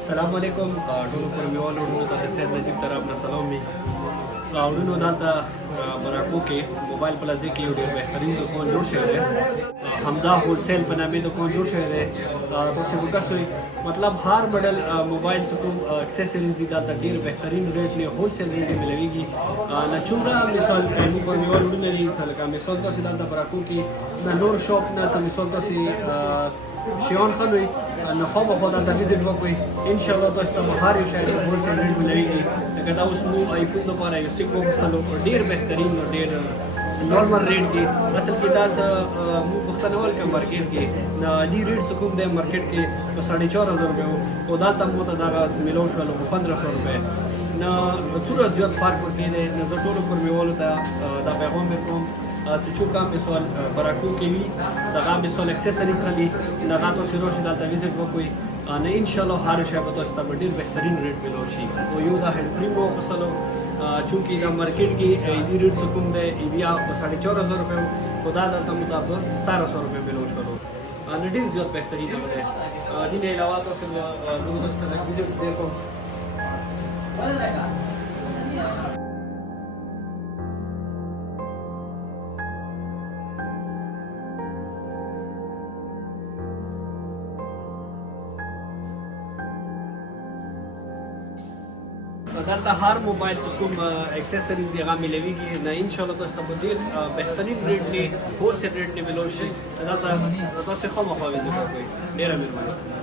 السلام علیکم ټولو کورنیوالو وروڼو ته د سید نجیب طرف نه سلام وي. وروڼو دلته براکو کې موبایل پلازې کې یو ډېر بهترین دکان جوړ شوی دی. حمزه هولسیل په نامې دکان جوړ شوی دی. تاسو وګورئ مطلب هر ماډل موبایل څه کوم اکسسوریز دي دلته ډېر بهترین ریټ نه هولسیل ریټ ملويږي. نه چومره مثال موږ کورنیوال وروڼو دي څنګه مثال تاسو دلته براکو کې نه نور شاپ نه څه مثال تاسو شیان خلوی نو خو به خود از ویزیت وکوي ان شاء الله تاسو ته هر یو شی په هولسیل ریټ ملويږي. لکه دا اوس مو آیفون لپاره یو سټیک وغوښتلو ډېر بهترین او ډېر نورمال ریټ کې اصل کې دا څه مو پښتنه ول کې مارکیټ کې نه دی ریټ څه کوم دی مارکیټ کې په 4500 روپیو او دا ته مو ته دا ملو شو په 1500 روپے نه څومره زیات فرق ورکړي دی. نو زه ټولو کورنیوالو ته دا پیغام ورکوم چې چوکا مثال براکو کې وي څنګه مثال اکسسوریز خالي نغا تاسو روشي دلته ویزیت وکوي نه ان شاء الله هر شی به تاسو ته ډېر بهترین ریټ ملو شي. او یو دا هند فري مو وصلو چونکی دا مارکیټ کې دی ریټ څه کوم دی بیا په 4500 روپیو خدا دلته مطابق 1700 روپیو ملو شو نو ډېر زیات بهترین دی. دې نه علاوه تاسو زموږ سره ویزیت وکړئ. دلته هر موبایل چې کوم اکسسوریز دی هغه ملويږي نه ان شاء الله تاسو ته ډېر بهترین ریټ دی هولسیل ریټ دی ملو شي. دلته تاسو خو مخاوي ځکه کوي ډېر مهرباني.